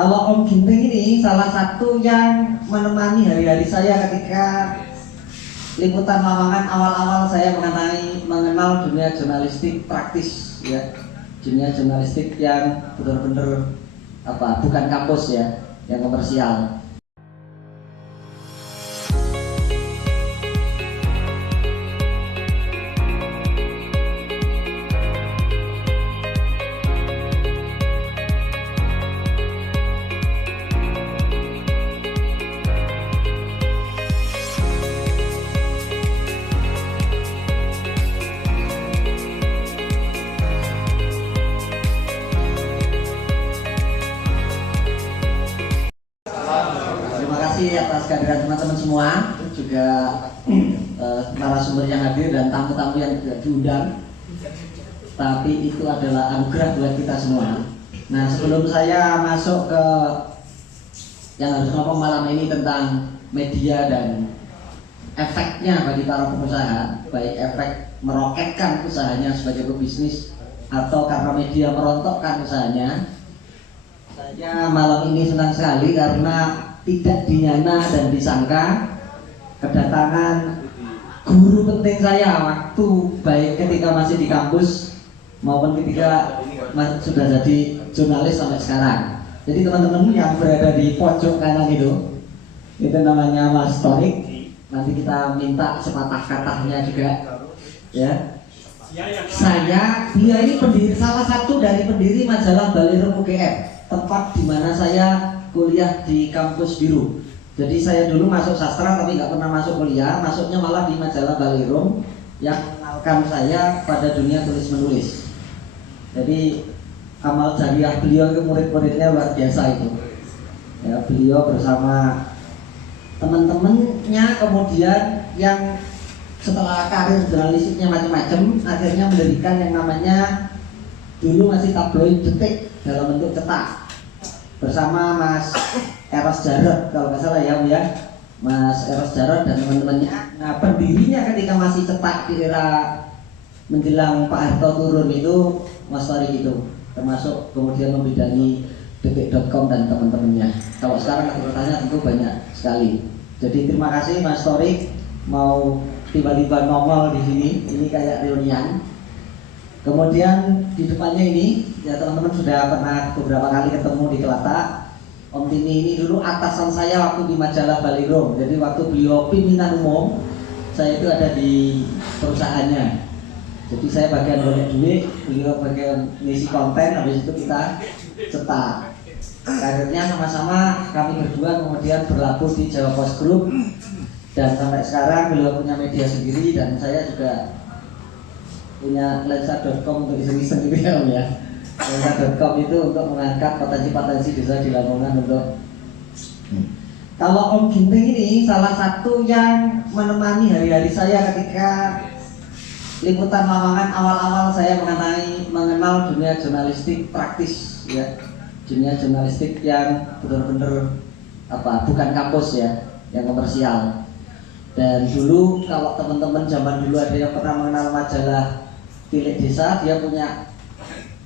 Kalau Om Ginting ini salah satu yang menemani hari-hari saya ketika liputan lapangan awal-awal saya mengenal dunia jurnalistik praktis ya, dunia jurnalistik yang benar-benar bukan kampus ya, yang komersial. Atas kehadiran teman-teman semua, juga narasumber yang hadir dan tamu-tamu yang tidak diundang, tapi itu adalah anugerah buat kita semua. Nah, sebelum saya masuk ke yang harus ngomong malam ini tentang media dan efeknya bagi para pengusaha, baik efek meroketkan usahanya sebagai pebisnis atau karena media merontokkan usahanya, saya malam ini senang sekali karena tidak dinyana dan disangka kedatangan guru penting saya waktu baik ketika masih di kampus maupun ketika sudah jadi jurnalis sampai sekarang. Jadi teman-teman yang berada di pojok kanan itu namanya Mas Torik. Nanti kita minta sepatah katanya juga ya. Dia ini salah satu dari pendiri majalah Balirum UGM, tempat di mana saya kuliah di kampus biru. Jadi saya dulu masuk sastra tapi nggak pernah masuk kuliah, masuknya malah di majalah Balirum yang mengenalkan saya pada dunia tulis menulis. Jadi amal jariah beliau itu murid-muridnya luar biasa itu. Ya, beliau bersama teman-temannya kemudian yang setelah karir jurnalistiknya macam-macam akhirnya mendirikan yang namanya dulu masih tabloid Detik dalam bentuk cetak, bersama Mas Eros Jarot kalau nggak salah ya, Mas Eros Jarot dan teman-temannya. Nah, pendirinya ketika masih cetak di era menjelang Pak Harto turun itu Mas Torik itu, termasuk kemudian membidangi detik.com dan teman-temannya. Kalau sekarang bertanya tentu banyak sekali. Jadi terima kasih Mas Torik mau tiba-tiba nongol di sini. Ini kayak reunian. Kemudian di depannya ini, ya teman-teman sudah pernah beberapa kali ketemu di Kelata. Om Tini ini dulu atasan saya waktu di majalah Balirum. Jadi waktu beliau pimpinan umum, saya itu ada di perusahaannya. Jadi saya bagian golek duit, beliau bagian ngisi konten, habis itu kita cetak. Akhirnya sama-sama kami berdua kemudian berlabuh di Jawa Post Group. Dan sampai sekarang beliau punya media sendiri dan saya juga punya lensa.com untuk iseng-iseng gitu ya Om ya. Lensa.com itu untuk mengangkat potensi-potensi desa di Lamongan untuk Kalau Om Ginting ini salah satu yang menemani hari-hari saya ketika liputan lapangan awal-awal saya mengenal dunia jurnalistik praktis ya. Dunia jurnalistik yang benar-benar bukan kampus ya, yang komersial. Dan dulu kalau teman-teman zaman dulu ada yang pernah mengenal majalah Tilik Desa, dia punya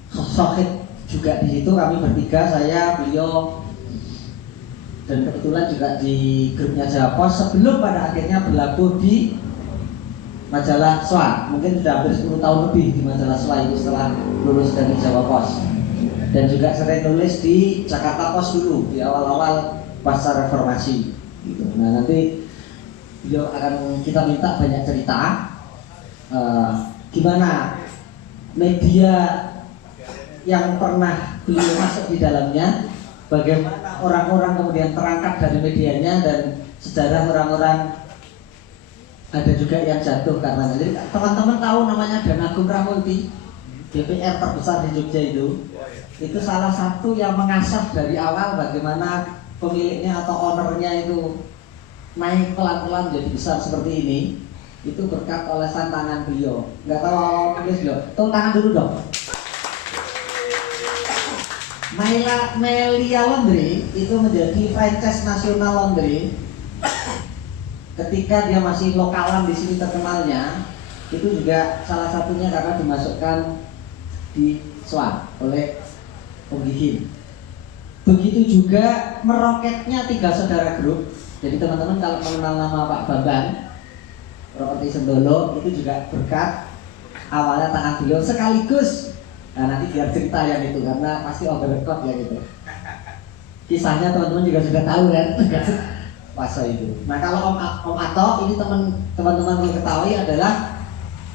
sohib juga di situ. Kami bertiga, saya, beliau, dan kebetulan juga di grupnya Jawa Pos sebelum pada akhirnya berlabuh di majalah SWA. Mungkin sudah hampir 10 tahun lebih di majalah SWA itu setelah lulus dari Jawa Pos. Dan juga sering nulis di Jakarta Pos dulu di awal-awal pasca reformasi. Gitu. Nah nanti beliau akan kita minta banyak cerita. Gimana media yang pernah beliau masuk di dalamnya, bagaimana orang-orang kemudian terangkat dari medianya dan sejarah orang-orang ada juga yang jatuh karena jadi teman-teman tahu namanya Danagum Ramulti, DPR terbesar di Jogja itu salah satu yang mengasah dari awal bagaimana pemiliknya atau ownernya itu naik pelan-pelan jadi besar seperti ini. Itu berkat olesan tangan beliau. Nggak tahu nulis beliau. Tepuk tangan dulu dong. Melia Laundry itu menjadi franchise nasional laundry. Ketika dia masih lokalan di sini terkenalnya, itu juga salah satunya karena dimasukkan di SWA oleh Om Gigin. Begitu juga meroketnya 3 saudara grup. Jadi teman-teman kalau mengenal nama Pak Bambang Properti Sendolo itu juga berkat awalnya tangan beliau sekaligus. Nah nanti biar cerita yang itu karena pasti over record ya gitu. Kisahnya teman-teman juga sudah tahu kan masa itu. Nah kalau Om Ato ini teman-teman perlu ketahui adalah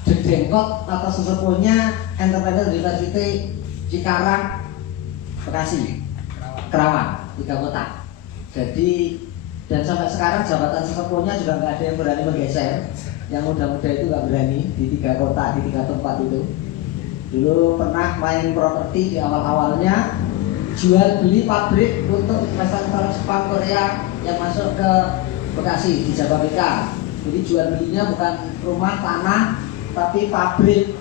jengkot atau sesepuhnya Entrepreneur University Cikarang Bekasi Kerawang 3 kota. Jadi dan sampai sekarang jabatan sesepuhnya juga nggak ada yang berani menggeser. Yang muda-muda itu nggak berani di 3 kota, di 3 tempat itu. Dulu pernah main properti di awal-awalnya, jual beli pabrik untuk investor Jepang Korea yang masuk ke Bekasi di Jababeka. Jadi jual belinya bukan rumah tanah, tapi pabrik.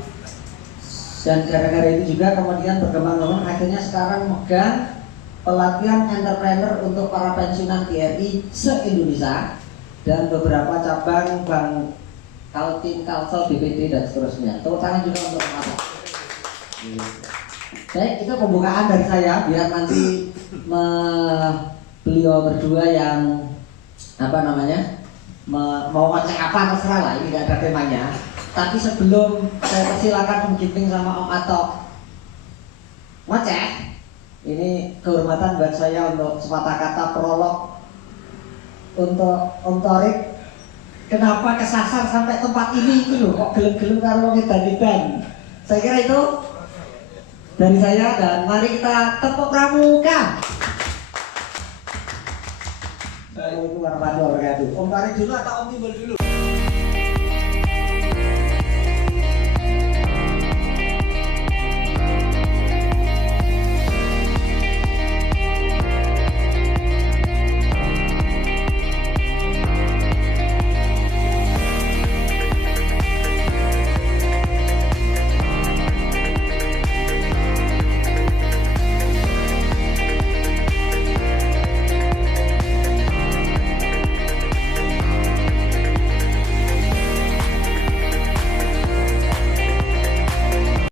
Dan gara-gara itu juga kemudian berkembang akhirnya sekarang megang pelatihan entrepreneur untuk para pensiunan BRI se-Indonesia dan beberapa cabang bank Kaltim, Kalsel, BPD dan seterusnya. Tepuk tangan juga untuk apa? Baik, itu pembukaan dari saya biar nanti beliau berdua yang mau ngoceh apa terserah lah, ini gak ada temanya. Tapi sebelum saya persilakan Om Ginting sama Om Ato ngoceh, ini kehormatan buat saya untuk sepatah kata prolog untuk Om Thorik. Kenapa kesasar sampai tempat ini itu loh, kok gelem-gelem karo wong edan-edan. Saya kira itu dari saya dan mari kita tepuk pramuka. Assalamualaikum warahmatullahi wabarakatuh. Om Thorik dulu atau Om Timbul dulu?